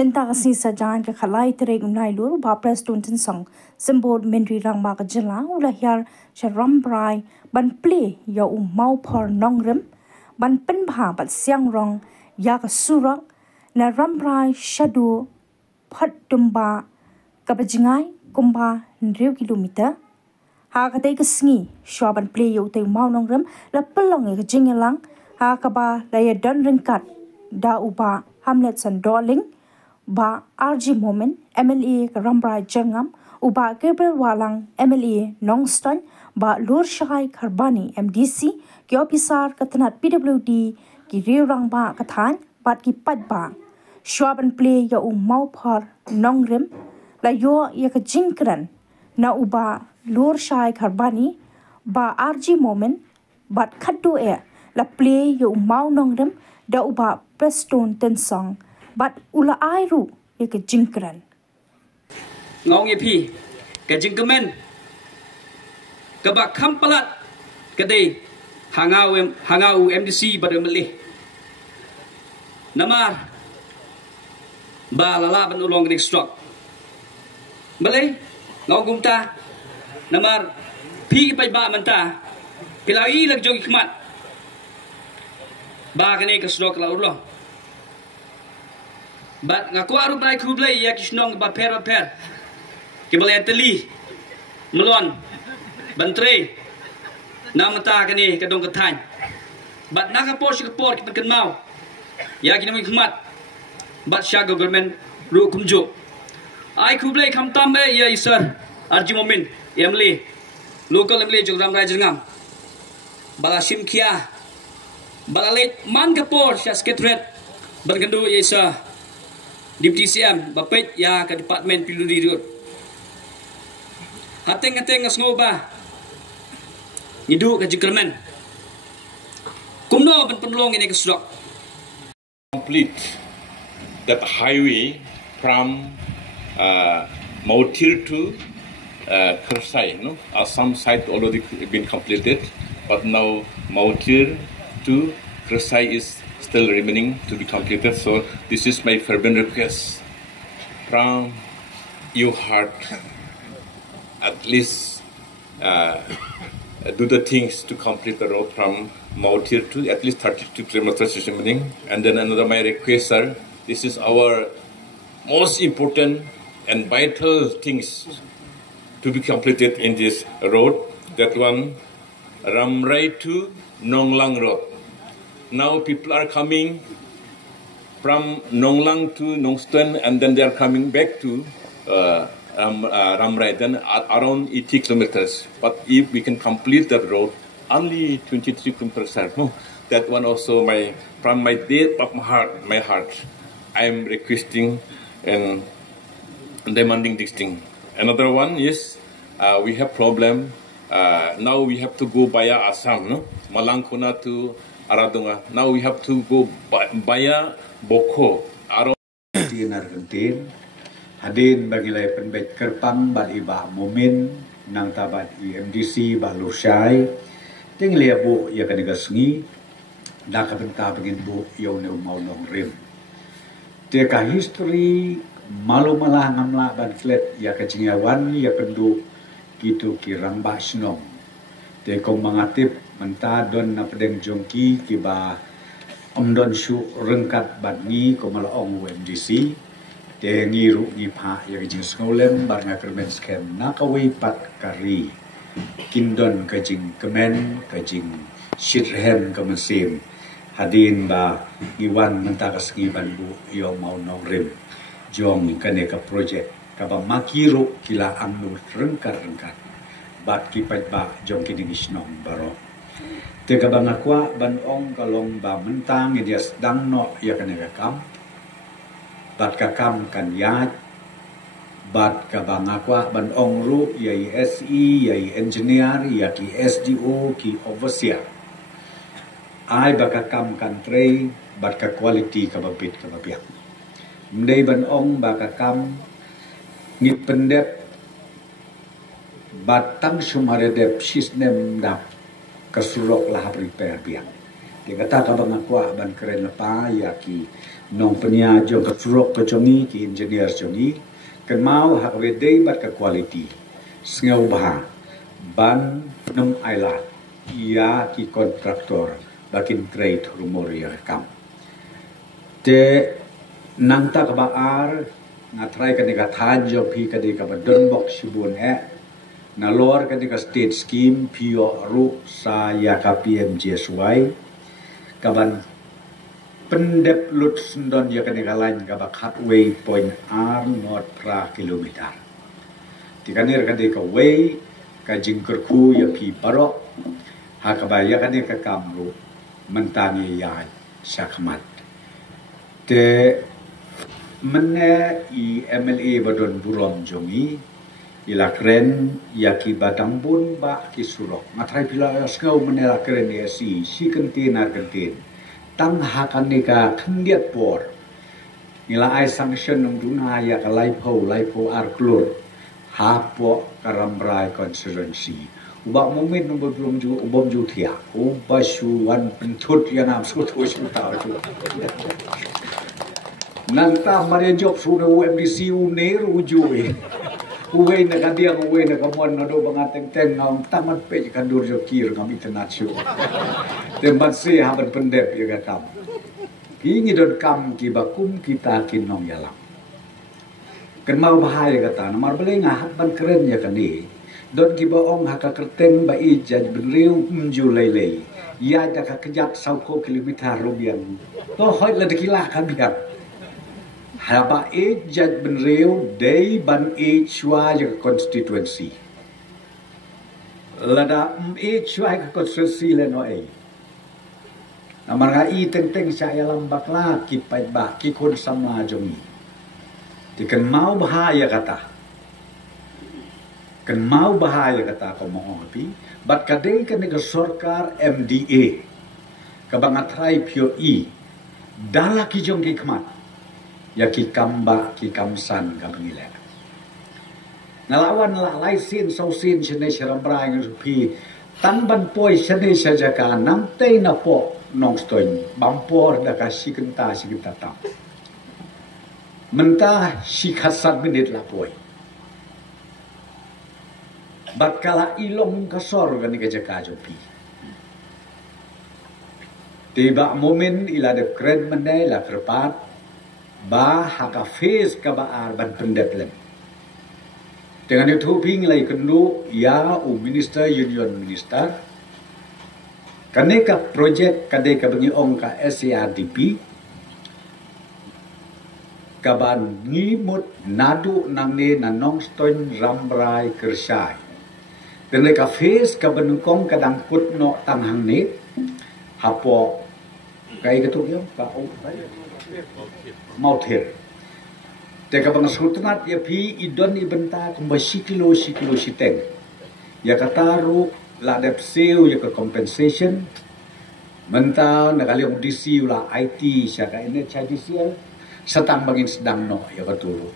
Minta kasi sa jangan ke khalai terek unai lur ba preston tin song simbol menri rang ba ka jela ula hiar sharam brai ban play ya mau por nongrem ban pen bha bat siang rong ya ka surak na ram brai shadu phat tumba ka bajingai kumba 1 kilometer ha ka te ka sngi shwa ban play yo te mau nongrem la pelong ka jingelang ha ka ba la ya don ringkat da uba hamlet san darling ba RG Moment MLA Rambrai Jangam uba Gabriel Walang MLA Nongston ba Lur Shahai Kharbani MDC ki officer katanat PWD ki riurang ba kathan bat ki pat ba shwaban play ya mau phar nongrem la yo ya ka jinkran na uba Lur Shahai Kharbani ba RG Moment bat khaddu e la play ya mau nongrem da uba preston ten song but ula airu ya ke jingkran ngong ye pi ke jingkemen ke bak kampalat ke de hangau MDC bademeli namar ba lala ban ulong nik stok bele ngong gumta namar pi pai ba manta pilai lag jogi khmat ba kene ke stok la ulo But ngaku aru brai kublai ya kisnong ba per ke balai teli melon bantre namata kani kadong kathan but nakapor sikapor kipan mau ya kinami khmat but sha government ru kumjo ai kublai kham tam e ya sir RG Moment emle local emle jogram rai jangam bala simkia bala let man kapor sha sketret bergendu ya sir Deputy CM bapet ya ke department piludi rut. Hateng-hateng ngasngoba. Nidu ke jengkermen. Kumno ben penlong ini kesudok. Complete that highway from Mautir to Kersai. No? Some site already been completed, but now Mautir to Kersai is still remaining to be completed. So this is my fervent request from your heart. At least do the things to complete the road from Mautir to at least 32 kilometers remaining. And then another my request, sir, this is our most important and vital things to be completed in this road. That one, Ramrai to Nonglang Road. Now people are coming from Nonglang to Nongston and then they are coming back to Ramrai, then around 80 kilometers. But if we can complete that road, only 23 kilometers. No, that one also from my depth of my heart, I am requesting and demanding this thing. Another one is we have problem. Now we have to go via Assam, no? Malangkuna to Aradunga. Now we have to go via Boko. Argentin hadin bagi lai penbet kerpang bat iba Momen nang tabat MDC ba Lushai ting lia bu ya kan gasngi da ka benta begin bu yo ne mau nong rim te ka history malu malah ngamla ban flat ya ka jingawan ya pendu gitu kirang ba snong te kong mangatip menta don na pedeng jongki kiba omdon shu rengkat bat ni ko malaong MDC te ngiru ni pha ya jing ngolem bar nga kermen skem nakawi pat kari kindon ka jing kemen ka jing shithem ka mesim hadin ba iwan menta ka skiban bu yo mau nong rim jong kane ka project ka ba makiru kila amnu rengkat bat kipat ba jong kini snong baro tega bang akwa ban ong kalong ba mentang dia sedang no ya kan kam bat kakam kan yat bat ka bang akwa ban ong ru ya SE ya engineer ya ki SDO ki overseer ai ba kakam kan trei bat ka quality ka babit ka babiak mdei ban ong ba kakam ngit pendep bat tang shumare dep sistem dap kasurok lah prepare biang Dia kata ka bang akwa ban keren lepa ya ki nong penia jo ka frok ka jongi ki engineer jongi kan mau hak wedei bat ka quality sngau bah ban num aila ia ki kontraktor bakin trade rumor ya kam te nang ta ka baar ngatrai ka diga thajo phi ka diga badon bok sibun na lor ka diga state scheme pio ru sa ya ka PMJSY kaban pendep lut sundon ya kene kalain kaba way point ar not pra kilometer tikanir kade ka way ka jingkerku ya pi paro ha kaba ya kade ka kamru mentani ya sakmat te menne I MLA badon burom jongi ila kren ya ki badang bun ba ki surok ngatrai pila skau menela kren ya si kentin ar kentin tang hakan nika kendiat por nila ai sanction nung duna ya ka lai po ar klur ha po karambrai constituency ubak moment nung belum ju ubom ju thia ubasuan pentut ya nam su tu su ta tu nanta mare job su no MDC uner ujui uwe na kadia uwe na kamon na do bangateng teng ngam taman pe kan dur jo kir ngam international tempat se haban pendep ya kam kini don kam ki bakum kita kinong yalam kan mau bahaya kata namar bele ngah ban keren ya kan ni don ki baong haka kerteng ba ijaj benriu mju lele ya da ka kejat sauko kilometer rubian to hoi la dekila kan biar haba ijaj benriu day ban chua ya constituency lada chua ka constituency le no namar ngai teng saya lambak la ki pai ba ki kon sama jongi tikan mau bahaya kata kan mau bahaya kata ko mo api bat kadeng kan ke sarkar MDA kabangatrai POE dala ki jong ki kmat ya ki kamba ki kamsan ka bangile ngalawan la laisin sausin chene serambrai ngi tan ban poi chene sajaka nam te na po nong stoin bampor da ka sikenta ta mentah sikasat menit la poi bat kala ilong kasor kan ke jaka jopi tiba momen ila de kred mendai la kerpat ba haka face ka ba ar ban pendep lem dengan itu ping lai kendu ya minister union minister kaneka project kadeka bengi ong ka SARDP kaban ngimut nadu nangne nanong stoin rambrai kersai kaneka face kabenukong kadang putno tanghang ni hapo kai ketuk yo ka mau thir teka bang sultanat ya pi idon ibenta kumba sikilo siteng ya kataru la dep seu ya ke compensation mentau na kali DC la IT sya ka ini judicial setang bangin sedang no ya betul